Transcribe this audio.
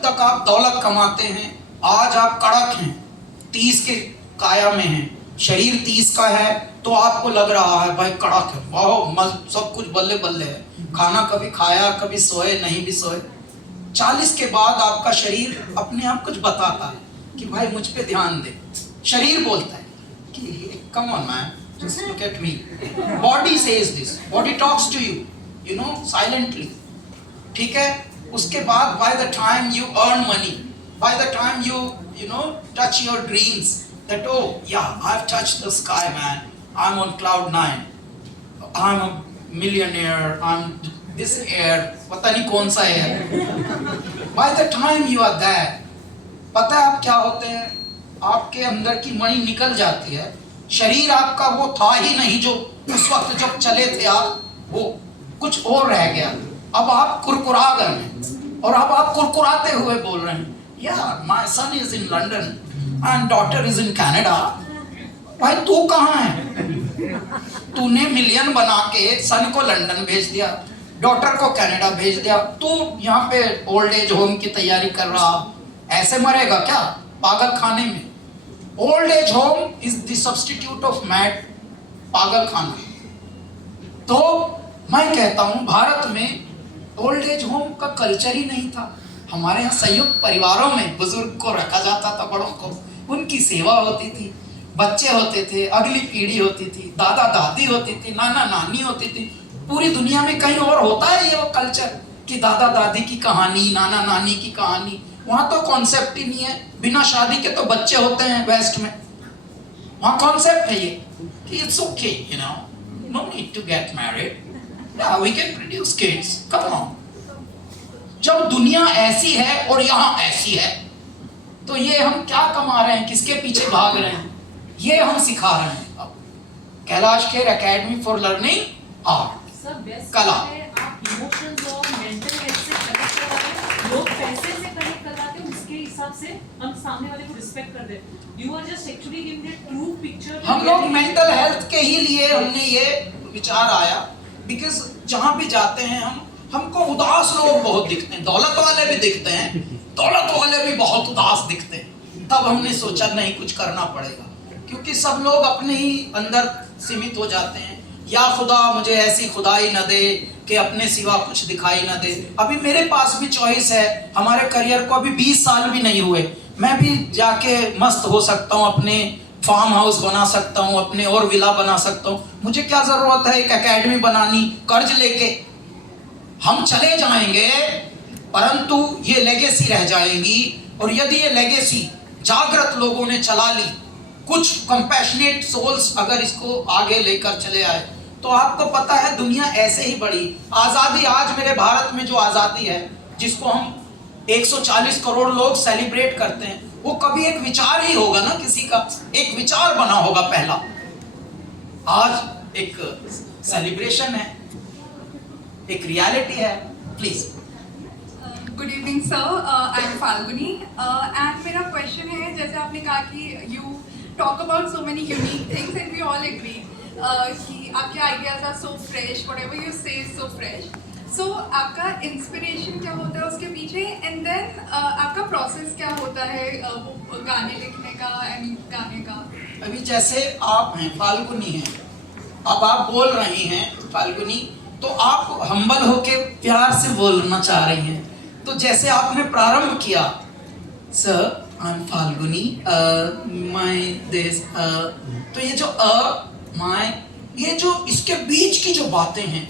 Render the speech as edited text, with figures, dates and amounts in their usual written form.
तक आप दौलत कमाते हैं, आज आप कड़क हैं, 30 के काया में हैं, शरीर 30 का है तो आपको लग रहा है भाई कड़क है, वाह सब कुछ बल्ले बल्ले है, खाना कभी खाया कभी सोए नहीं भी सोए। 40 के बाद आपका शरीर अपने आप कुछ बताता है कि भाई मुझ पे ध्यान दे। शरीर बोलता है कि come on man, just look at me. Body says this, body talks to you know silently, ठीक है। उसके बाद by the time you earn money, by the time you know touch your dreams, that oh yeah I've touched the sky man, I'm on cloud 9, I'm a millionaire, I'm this air, पता नहीं कौन सा air। by the time you are there, पता है आप क्या होते हैं, आपके अंदर की मणि निकल जाती है, शरीर आपका वो था ही नहीं जो उस वक्त जब चले थे आप, वो कुछ और रह गया। अब आप कुरकुरा गए हैं और अब आप कुरकुराते हुए बोल रहे हैं यार my son is in London and daughter is in Canada. भाई तू कहाँ है? तूने मिलियन बना के सन को लंदन भेज दिया, डॉटर को कनाडा भेज दिया, तू यहाँ पे ओल्ड एज होम की तैयारी कर रहा, ऐसे मरेगा क्या पागल खाने में? Old age home is the substitute of mad, पागल खाना। तो मैं कहता हूँ भारत में ओल्ड एज होम का कल्चर ही नहीं था। हमारे यहाँ संयुक्त परिवारों में बुजुर्ग को रखा जाता था, बड़ों को, उनकी सेवा होती थी, बच्चे होते थे, अगली पीढ़ी होती थी, दादा दादी होती थी, नाना नानी होती थी। पूरी दुनिया में कहीं और होता है ये वो कल्चर कि दादा दादी की कहानी, नाना नानी की कहानी? वहाँ तो कॉन्सेप्ट ही नहीं है। बिना शादी के तो बच्चे होते हैं वेस्ट में, वहाँ कॉन्सेप्ट है ये कि it's okay, you know, no need to get married, yeah we can produce kids, come on। जब दुनिया ऐसी है और यहाँ ऐसी है तो ये हम क्या कमा रहे हैं, किसके पीछे भाग रहे हैं? ये हम सिखा रहे हैं। अब Kailash Kher academy for learning art, कला। आप इमोशंस और मेंटल हेल्थ से कनेक्ट करवा रहे हैं, लोग पैसे से कनेक्ट करवाते हैं, उसके हिसाब से हम सामने वाले को रिस्पेक्ट कर देते हैं। You are just actually giving the true picture. हम लोग मेंटल हेल्थ के ही लिए हमने ये विचार आया, बिकॉज जहाँ भी जाते हैं हमको उदास लोग बहुत दिखते हैं, दौलत वाले भी दिखते हैं, दौलत वाले भी बहुत उदास दिखते हैं। तब हमने सोचा नहीं कुछ करना पड़ेगा, क्योंकि सब लोग अपने ही अंदर सीमित हो जाते हैं। या खुदा मुझे ऐसी खुदाई न दे कि अपने सिवा कुछ दिखाई न दे। अभी मेरे पास भी चॉइस है, हमारे करियर को अभी 20 साल भी नहीं हुए, मैं भी जाके मस्त हो सकता हूँ, अपने फार्म हाउस बना सकता हूँ, अपने और विला बना सकता हूँ। मुझे क्या जरूरत है एक एकेडमी बनानी, कर्ज लेके हम चले जाएंगे, परंतु ये लेगेसी रह जाएगी। और यदि ये लेगेसी जागृत लोगों ने चला ली, कुछ कंपैशनेट सोल्स अगर इसको आगे लेकर चले आए, तो आपको पता है दुनिया ऐसे ही बढ़ी। आज़ादी, आज मेरे भारत में जो आज़ादी है जिसको हम 140 करोड़ लोग सेलिब्रेट करते हैं, वो कभी एक विचार ही होगा ना, किसी का एक विचार बना होगा पहला। आज एक सेलिब्रेशन है, एक रियलिटी है। Please. Good evening sir, I am Falguni and मेरा क्वेश्चन है, जैसे आपने कहा कि you talk about so many unique things and we all agree कि आपके ideas are so fresh, whatever you say is so fresh. So आपका इंस्पिरेशन क्या होता है उसके पीछे, एंड देन आपका प्रोसेस क्या होता है वो गाने लिखने का एंड गाने का? अभी जैसे आप हैं, फाल्गुनी हैं, अब आप बोल रही हैं फाल्गुनी, तो आप हम्बल होके प्यार से बोलना चाह रही हैं। तो जैसे आपने प्रारंभ किया, sir I am Falguni my this, तो ये जो माय, ये जो इसके बीच की जो बातें हैं